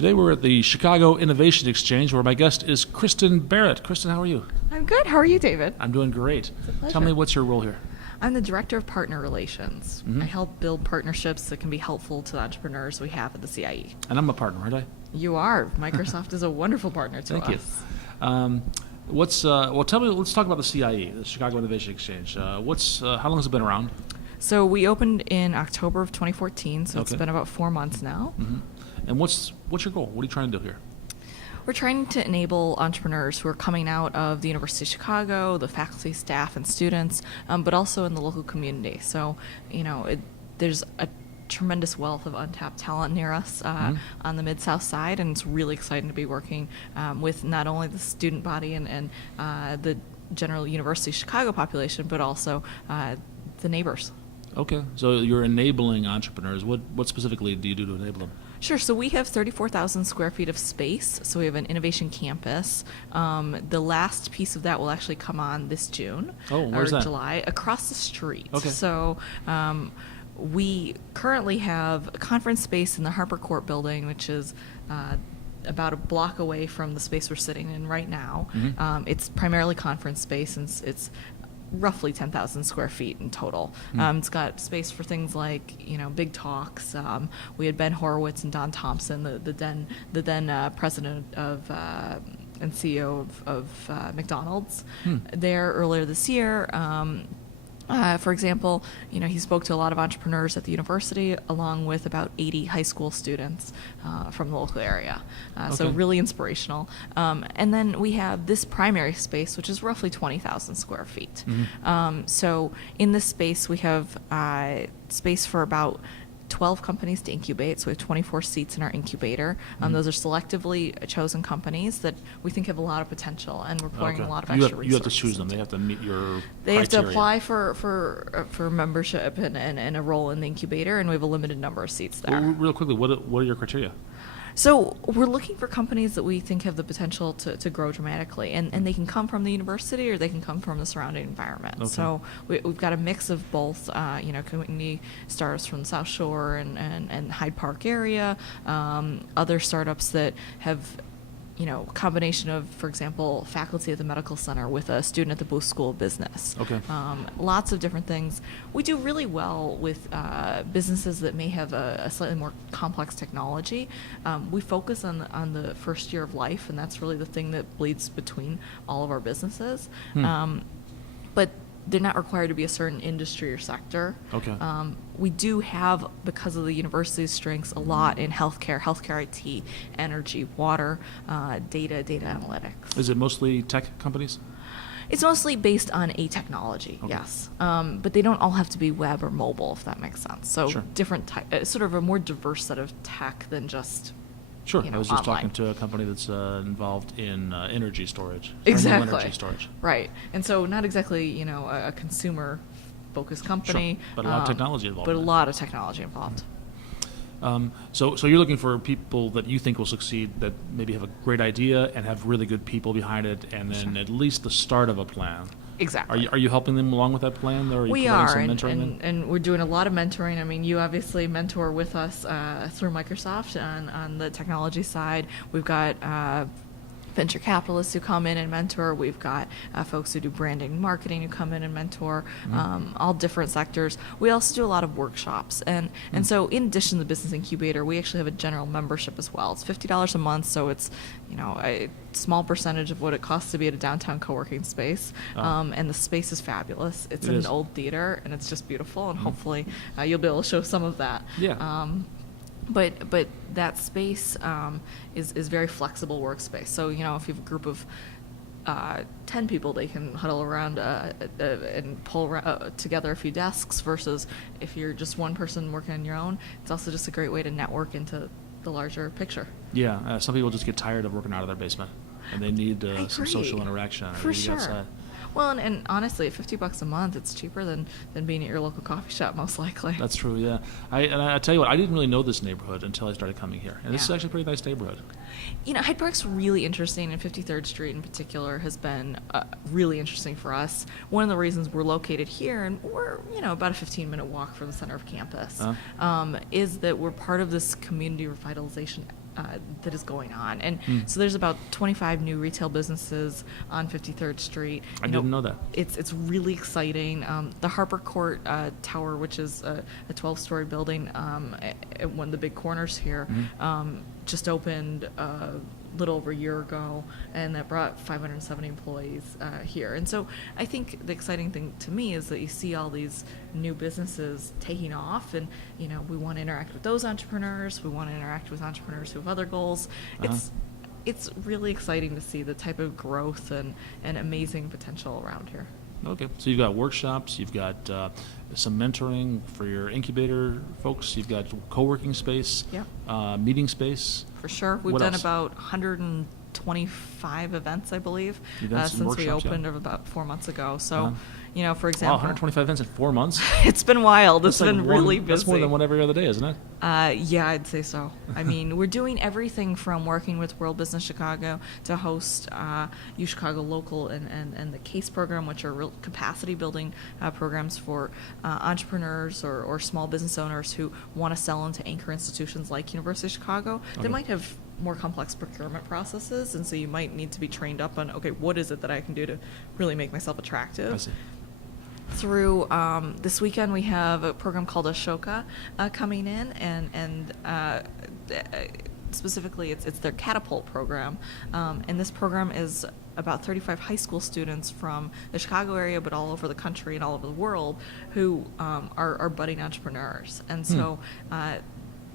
Today we're at the Chicago Innovation Exchange where my guest is Kristin Barrett. Kristin, how are you? I'm good. How are you, David? I'm doing great. It's a pleasure. Tell me, what's your role here? I'm the Director of Partner Relations. I help build partnerships that can be helpful to the entrepreneurs we have at the CIE. And I'm a partner, aren't I? You are. Microsoft is a wonderful partner to Thank us. you. Tell me, let's talk about the CIE, the Chicago Innovation Exchange. How long has it been around? So we opened in October of 2014, so it's Okay. been about 4 months now. And what's your goal? What are you trying to do here? We're trying to enable entrepreneurs who are coming out of the University of Chicago, the faculty, staff, and students, but also in the local community. So, there's a tremendous wealth of untapped talent near us on the Mid-South side, and it's really exciting to be working with not only the student body and the general University of Chicago population, but also the neighbors. Okay, so you're enabling entrepreneurs. What specifically do you do to enable them? Sure. So we have 34,000 square feet of space. So we have an innovation campus. The last piece of that will actually come on this June where's that? July, across the street. Okay. So we currently have a conference space in the Harper Court building, which is about a block away from the space we're sitting in right now. It's primarily conference space, and it's roughly 10,000 square feet in total. It's got space for things like, big talks. We had Ben Horowitz and Don Thompson, the then president of and CEO of McDonald's, there earlier this year. For example, he spoke to a lot of entrepreneurs at the university, along with about 80 high school students from the local area. So really inspirational. And then we have this primary space, which is roughly 20,000 square feet. So in this space, we have space for about 12 companies to incubate, so we have 24 seats in our incubator. Those are selectively chosen companies that we think have a lot of potential, and we're pouring a lot of extra resources. You have to choose them. They have to meet your They have to criteria. apply for membership and a role in the incubator, and we have a limited number of seats there. Well, real quickly, what are your criteria? So we're looking for companies that we think have the potential to grow dramatically, and they can come from the university or they can come from the surrounding environment. Okay. So we've got a mix of both, community startups from the South Shore and Hyde Park area, other startups that have combination of, for example, faculty at the medical center with a student at the Booth School of Business. Okay. Lots of different things. We do really well with businesses that may have a slightly more complex technology. We focus on the first year of life, and that's really the thing that bleeds between all of our businesses. But they're not required to be a certain industry or sector. Okay. We do have, because of the university's strengths, a lot in healthcare IT, energy, water, data analytics. Is it mostly tech companies? It's mostly based on a technology, yes. But they don't all have to be web or mobile, if that makes sense. So Sure. different sort of a more diverse set of tech than just Sure. I was just online. talking to a company that's involved in energy storage. Exactly. Thermal energy storage. Right. And so not exactly, a consumer-focused company. Sure. But a lot of technology involved But in a it. lot of technology involved. So you're looking for people that you think will succeed, that maybe have a great idea and have really good people behind it, and then at least the start of a plan. Exactly. Are you helping them along with that plan, or are you We providing are, some and, mentoring them? and we're doing a lot of mentoring. I mean, you obviously mentor with us through Microsoft on the technology side. We've got venture capitalists who come in and mentor. We've got folks who do branding and marketing who come in and mentor, all different sectors. We also do a lot of workshops. And so in addition to the Business Incubator, we actually have a general membership as well. It's $50 a month, so it's a small percentage of what it costs to be at a downtown co-working space. And the space is fabulous. It's It in is. an old theater, and it's just beautiful, and hopefully you'll be able to show some of that. Yeah. But that space is very flexible workspace. So if you have a group of 10 people, they can huddle around and pull together a few desks. Versus if you're just one person working on your own, it's also just a great way to network into the larger picture. Yeah. Some people just get tired of working out of their basement, and they need I some agree. social interaction. Or For they need to get sure. outside. Well, and honestly, at $50 a month, it's cheaper than being at your local coffee shop, most likely. That's true, yeah. I tell you what, I didn't really know this neighborhood until I started coming here. And this is Yeah. actually a pretty nice neighborhood. Hyde Park's really interesting, and 53rd Street in particular has been really interesting for us. One of the reasons we're located here, and we're about a 15-minute walk from the center of campus, is that we're part of this community revitalization that is going on. And so there's about 25 new retail businesses on 53rd Street. I didn't know that. It's really exciting. The Harper Court Tower, which is a 12-story building at one of the big corners here, just opened a little over a year ago, and that brought 570 employees here. And so I think the exciting thing to me is that you see all these new businesses taking off, and we want to interact with those entrepreneurs. We want to interact with entrepreneurs who have other goals. It's really exciting to see the type of growth and amazing potential around here. Okay, so you've got workshops, you've got some mentoring for your incubator folks, you've got co-working space, meeting space. For sure. We've What done else? about 125 events, I believe, Events and since we workshops, opened about 4 months ago. So, Uh-huh. for Wow, example, 125 events in 4 months? it's been wild. It's That's like been really busy. That's more than one every other day, isn't it? Yeah, I'd say so. I mean, we're doing everything from working with World Business Chicago to host U Chicago Local and the CASE program, which are real capacity building programs for entrepreneurs or small business owners who want to sell into anchor institutions like University of Chicago. Okay. They might have more complex procurement processes, and so you might need to be trained up on, okay, what is it that I can do to really make myself attractive? I see. Through this weekend, we have a program called Ashoka coming in, and specifically, it's their Catapult program, and this program is about 35 high school students from the Chicago area, but all over the country and all over the world, who are budding entrepreneurs, and so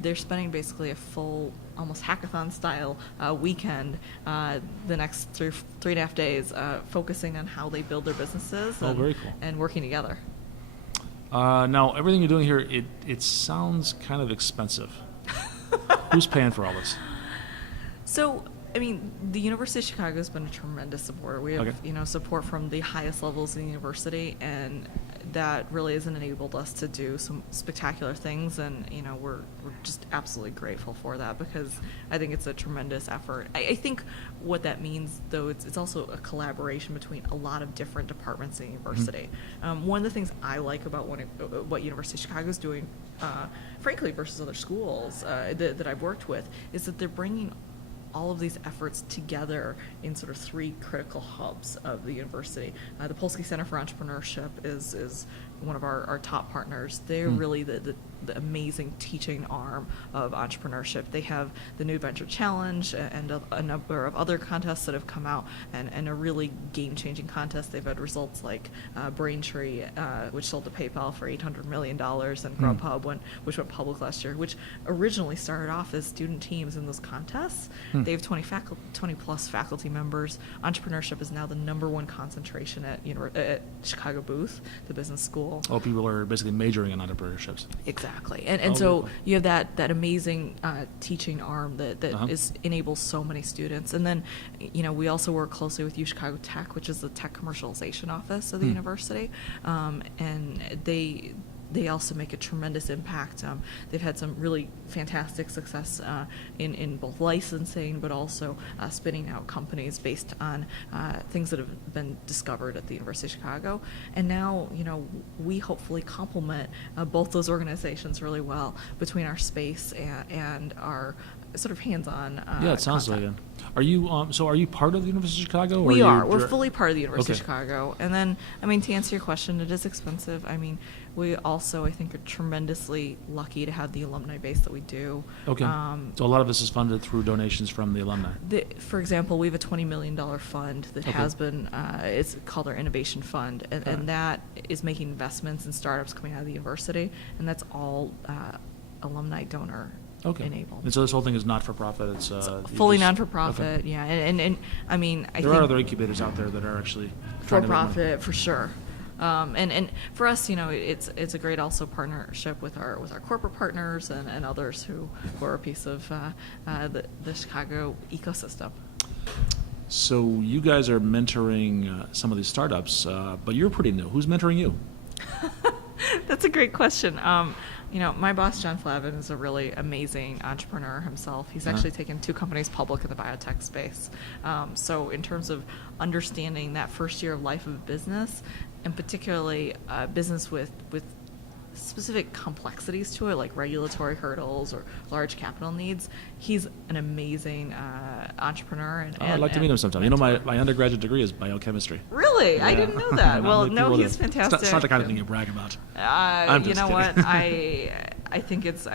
they're spending basically a full, almost hackathon style weekend the next 3.5 days focusing on how they build their businesses Very cool. and working together. Now, everything you're doing here, it sounds kind of expensive. Who's paying for all this? So, I mean, the University of Chicago has been a tremendous supporter. We have, support from the highest levels of the university, and that really has enabled us to do some spectacular things, and we're just absolutely grateful for that, because I think it's a tremendous effort. I think what that means, though, it's also a collaboration between a lot of different departments in the university. One of the things I like about what University of Chicago is doing, frankly, versus other schools that I've worked with, is that they're bringing all of these efforts together in sort of 3 critical hubs of the university. The Polsky Center for Entrepreneurship is one of our top partners. They're really the amazing teaching arm of entrepreneurship. They have the New Venture Challenge and a number of other contests that have come out, and a really game-changing contest. They've had results like Braintree, which sold to PayPal for $800 million, and Grubhub, which went public last year, which originally started off as student teams in those contests. They have 20-plus faculty members. Entrepreneurship is now the #1 concentration at Chicago Booth, the business school. Oh, people are basically majoring in entrepreneurships. Exactly, and so Very cool. you have that amazing teaching arm that enables so many students, and then we also work closely with U Chicago Tech, which is the tech commercialization office of the university, and they also make a tremendous impact. They've had some really fantastic success in both licensing, but also spinning out companies based on things that have been discovered at the University of Chicago. And now, we hopefully complement both those organizations really well between our space and our sort of hands-on Yeah, it sounds like it. content. Are you are you part of the University of Chicago? Or We you are. We're fully part of the University of Okay. Chicago. And then, I mean, to answer your question, it is expensive. I mean, we also, I think, are tremendously lucky to have the alumni base that we do. Okay. So a lot of this is funded through donations from the alumni. For example, we have a $20 million fund that Okay. has been, it's called our Innovation Fund, and that is making investments in startups coming out of the university, and that's all alumni donor enabled. And so this whole thing is not for profit. It's Fully you just- non-for-profit, okay. yeah. And I mean, I There think are other incubators out there that are actually for trying to make money. profit, for sure. And for us, it's a great also partnership with our corporate partners and others who are a piece of the Chicago ecosystem. So you guys are mentoring some of these startups, but you're pretty new. Who's mentoring you? That's a great question. My boss, John Flavin, is a really amazing entrepreneur himself. He's actually taken 2 companies public in the biotech space. So in terms of understanding that first year of life of a business, and particularly business with specific complexities to it, like regulatory hurdles or large capital needs, he's an amazing entrepreneur. And, I'd like to meet him sometime. You know, my undergraduate degree is biochemistry. Really? Yeah. I didn't know that. Well, no, he's It's fantastic. not the kind of thing you brag about. You know kidding. what? I think it's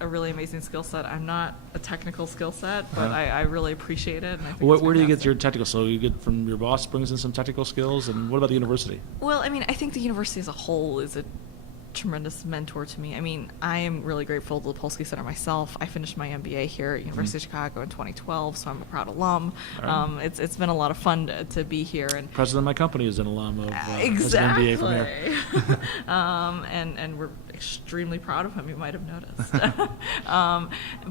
a really amazing skill set. I'm not a technical skill set, but I really appreciate it. And I think Where do you get fantastic. your technical? So you get from your boss brings in some technical skills, and what about the university? Well, I mean, I think the university as a whole is a tremendous mentor to me. I mean, I am really grateful to the Polsky Center myself. I finished my MBA here at University of Chicago in 2012, so I'm a proud alum. All right. It's been a lot of fun to be here. And President of my company is an alum of exactly. an MBA from here. And we're extremely proud of him. You might have noticed.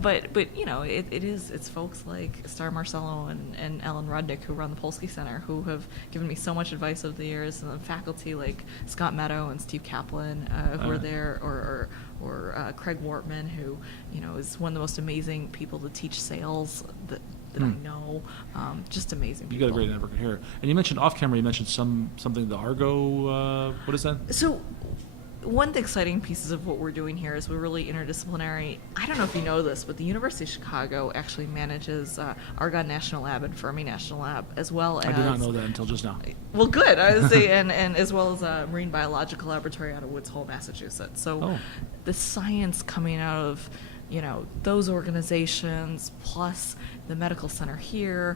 But you know, it's folks like Star Marcello and Ellen Rudnick who run the Polsky Center who have given me so much advice over the years, and the faculty like Scott Meadow and Steve Kaplan who are there, or Craig Wortman, who is one of the most amazing people to teach sales that I know. Just amazing people. You got a great network here. And you mentioned off camera. You mentioned something. The Argo. What is that? So, one of the exciting pieces of what we're doing here is we're really interdisciplinary. I don't know if you know this, but the University of Chicago actually manages Argonne National Lab and Fermi National Lab, as well as... I did not know that until just now. Well, good. I would say, and as well as a marine biological laboratory out of Woods Hole, Massachusetts. So the science coming out of those organizations, plus the medical center here,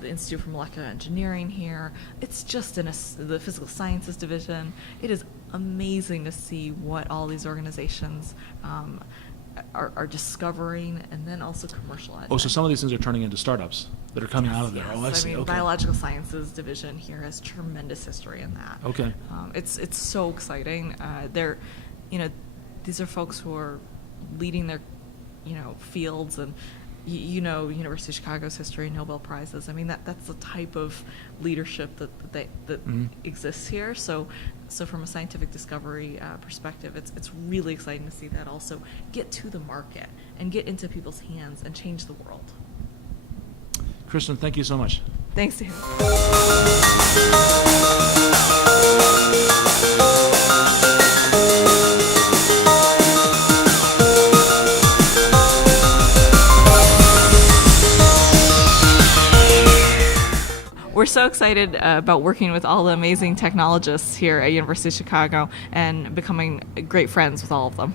the Institute for Molecular Engineering here, it's just in the physical sciences division. It is amazing to see what all these organizations are discovering and then also commercializing. Oh, so some of these things are turning into startups that are coming out of there. Yes. Oh, I see. mean, Okay. Biological Sciences division here has tremendous history in that. Okay. It's so exciting. These are folks who are leading their fields, and University of Chicago's history, Nobel Prizes. I mean, that's the type of leadership that exists here. So from a scientific discovery perspective, it's really exciting to see that also get to the market and get into people's hands and change the world. Kristin, thank you so much. Thanks to him. We're so excited about working with all the amazing technologists here at University of Chicago and becoming great friends with all of them.